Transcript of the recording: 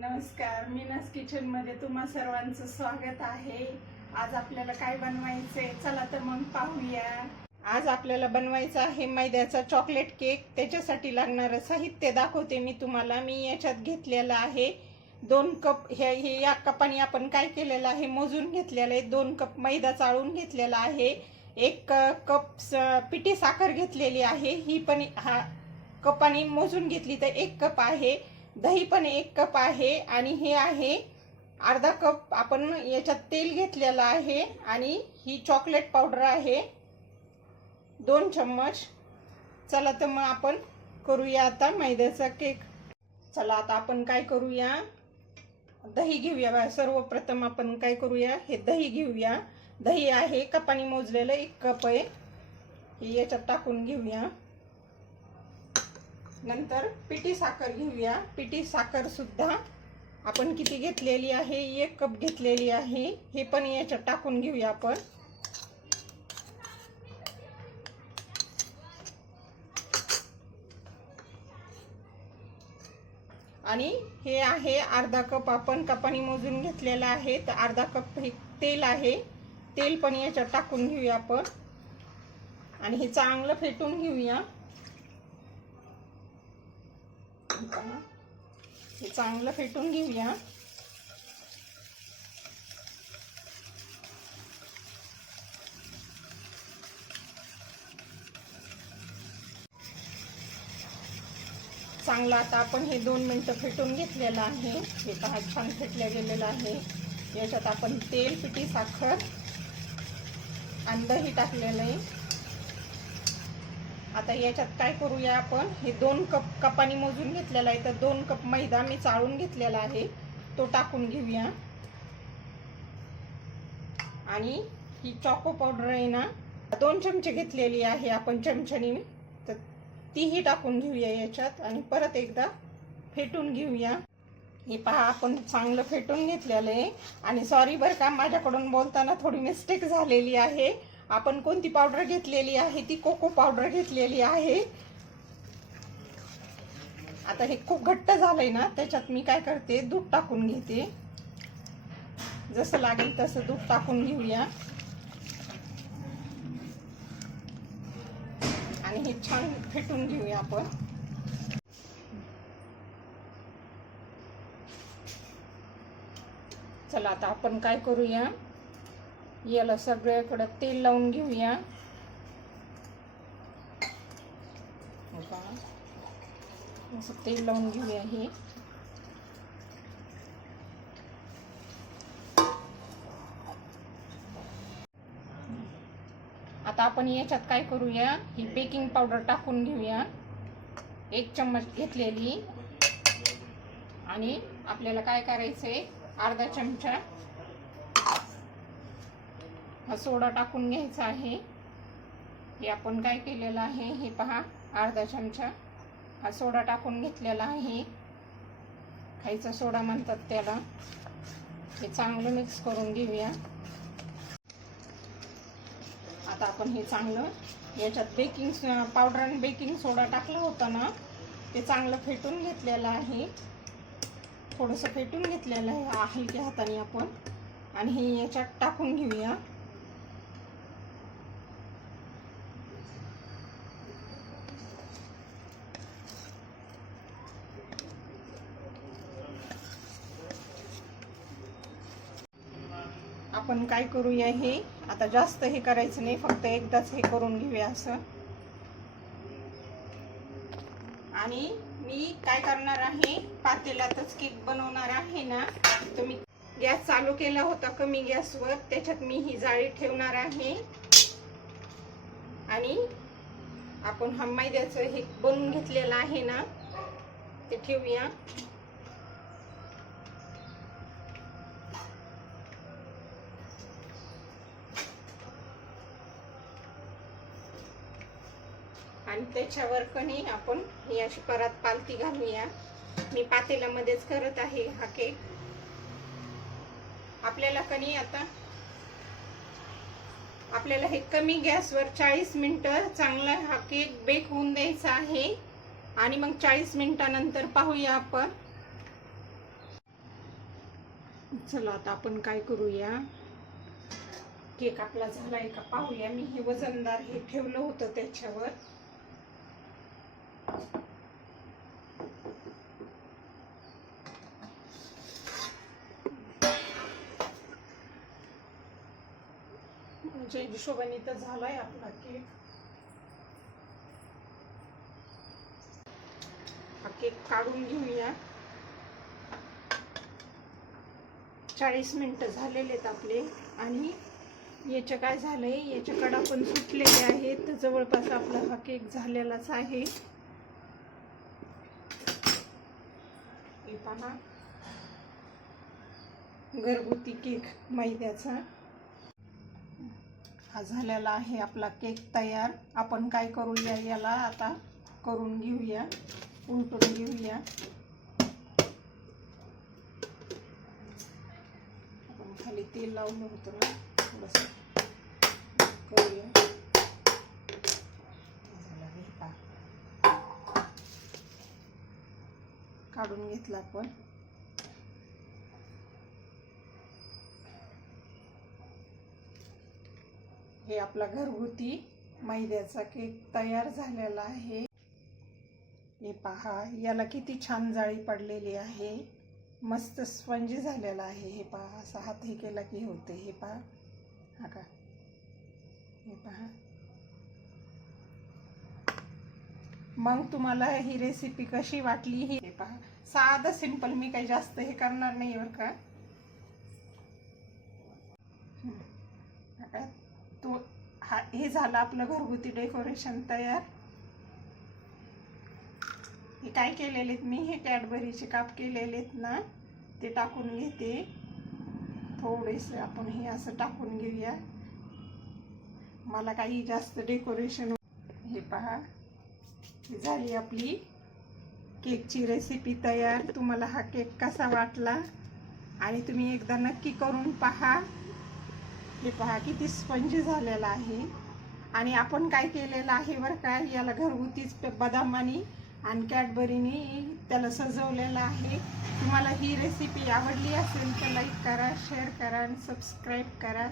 नमस्कार मीनास किचनमध्ये तुम्हा सर्वांचं स्वागत आहे. आज आपल्याला काय बनवायचं आहे चला तर मग पाहूया. आज आपल्याला बनवायचं आहे मैद्याचा चॉकलेट केक त्याच्यासाठी लागणारं साहित्य दाखवते मी तुम्हाला. मी याच्यात घेतलेलं आहे दोन कप हे हे या कपाने आपण काय केलेलं आहे? मोजून घेतलेलं आहे. दोन कप मैदा चाळून घेतलेला आहे. एक कप स- पिठी साखर घेतलेली आहे. ही पण हा कपाने मोजून घेतली तर एक कप आहे. दही पण एक कप आहे आणि हे आहे अर्धा कप. आपण याच्यात तेल घेतलेलं आहे आणि ही चॉकलेट पावडर आहे. दोन चम्मच. चला तर मग आपण करूया आता मैद्याचा केक चला आता आपण काय करूया? दही घेऊया सर्वप्रथम आपण काय करूया? हे दही घेऊया. दही आहे कपाने मोजलेलं एक कप आहे. हे याच्यात टाकून घेऊया. नंतर पिठी साखर घेऊया. पिठी साखर सुद्धा आपण किती घेतलेली आहे? एक कप घेतलेली आहे. हे पण याच्यात टाकून घेऊया आपण. आणि हे आहे अर्धा कप आपण कपानी मोजून घेतलेलं आहे. तर अर्धा कप हे तेल आहे. तेल पण याच्यात टाकून घेऊया आपण. आणि हे चांगलं फेटून घेऊया. हे चांगलं फेटून घेऊया. चांगलं आता आपण हे दोन मिनटं फेटून घेतलेलं आहे. हे पहा छान फेटल्या गेलेलं आहे. याच्यात आपण तेल पिठी साखर आणि टाकलेलं आहे. आता याच्यात काय करूया आपण? हे दोन कप कपानी मोजून घेतलेला आहे. तर दोन कप मैदा मी चाळून घेतलेला आहे. तो टाकून घेऊया. आणि ही चॉको पावडर आहे ना दोन चमचे घेतलेली आहे आपण चमच्यानी. तर तीही टाकून घेऊया याच्यात आणि परत एकदा फेटून घेऊया. हे पहा आपण चांगलं फेटून घेतलेलं आहे. आणि सॉरी बरं का माझ्याकडून बोलताना थोडी मिस्टेक झालेली आहे. आपण कोणती पावडर घेतलेली आहे? ती कोको पावडर घेतलेली आहे. आता हे खूप घट्ट झालंय ना त्याच्यात मी काय करते? दूध टाकून घेते. जसं लागेल तसं दूध टाकून घेऊया. आणि हे छान फेटून घेऊया आपण. चला आता आपण काय करूया? याला सगळ्याकडं तेल लावून घेऊया. असं तेल लावून घेऊया हे. आता आपण याच्यात काय करूया? ही बेकिंग पावडर टाकून घेऊया. एक चम्मच घेतलेली. आणि आपल्याला काय करायचंय? अर्धा चमचा हा सोडा टाकून घ्यायचा आहे. हे आपण काय केलेलं आहे? हे पहा अर्धा चमचा हा सोडा टाकून घेतलेला आहे. खायचा सोडा म्हणतात त्याला. हे चांगलं मिक्स करून घेऊया. आता आपण हे चांगलं याच्यात बेकिंग पावडर आणि बेकिंग सोडा टाकला होता ना ते चांगलं फेटून घेतलेलं आहे. थोडंसं फेटून घेतलेलं आहे हलक्या हाताने आपण. आणि हे याच्यात टाकून घेऊया. आपण काय करूया हे? आता जास्त हे करायचं नाही फक्त एकदाच हे करून घेऊया असं. आणि मी काय करणार आहे? पातेल्यातच केक बनवणार आहे ना? तर मी गॅस चालू केला होता कमी गॅसवर. त्याच्यात मी ही जाळी ठेवणार आहे. आणि आपण हा मैद्याचं हे बनवून घेतलेलं आहे ना? ते ठेवूया. आणि त्याच्यावर कणी आपण ही अशी परत पालती घालूया. मी पातेल्यामध्येच करत आहे हा केक. आपल्याला कणी आता आपल्याला हे कमी गॅसवर चाळीस मिनटं चांगला हा केक बेक होऊन द्यायचा आहे. आणि मग चाळीस मिनिटानंतर पाहूया आपण. चला आता आपण काय करूया? केक आपला झालाय का पाहूया. मी हे वजनदार हे ठेवलं होतं त्याच्यावर. म्हणजे हिशोबाने तर झालाय आपला केक. हा केक काढून घेऊया. चाळीस मिनटं झालेले आहेत आपले आणि याचं काय झालंय? याच्या कडा पण सुटलेले आहेत. तर जवळपास आपला हा केक झालेलाच आहे. पहा. घरगुती केक मैद्याचा. हा झालेला आहे आपला केक तयार. आपण काय करूया याला आता? करून घेऊया. उलटून घेऊया. आपण खाली तेल लावलं होतं ना थोडंसं करूया. काढून घेतला आपण. हे आपला घरगुती मैद्याचा केक तयार झालेला आहे. हे पहा याला किती छान जाळी पडलेली आहे. मस्त स्पंजी झालेला आहे. हे पहा असा हात हे केला की होते. हे पहा. हा का? हे पहा. मग तुम्हाला ही रेसिपी कशी वाटली ही? हे पहा. साधं सिंपल मी काही जास्त हे करणार नाही बरं का? तो हा हे झालं आपलं घरगुती डेकोरेशन तयार. हे काय केलेले आहेत मी? हे कॅडबरीचे काप केलेले आहेत ना ते टाकून घेते. थोडेसे आपण हे असं टाकून घेऊया. मला काही जास्त डेकोरेशन हे पहा. झाली आपली केकची रेसिपी तयार. तुम्हाला हा केक कसा वाटला? आणि तुम्ही एकदा नक्की करून पहा. हे पहा किती स्पंजी झालेला आहे. आणि आपण काय केलेलं आहे बरं काय याला घरगुतीच बदामानी आणि कॅडबरीनी त्याला सजवलेलं आहे. तुम्हाला ही रेसिपी आवडली असेल तर लाईक करा शेअर करा आणि सबस्क्राईब करा.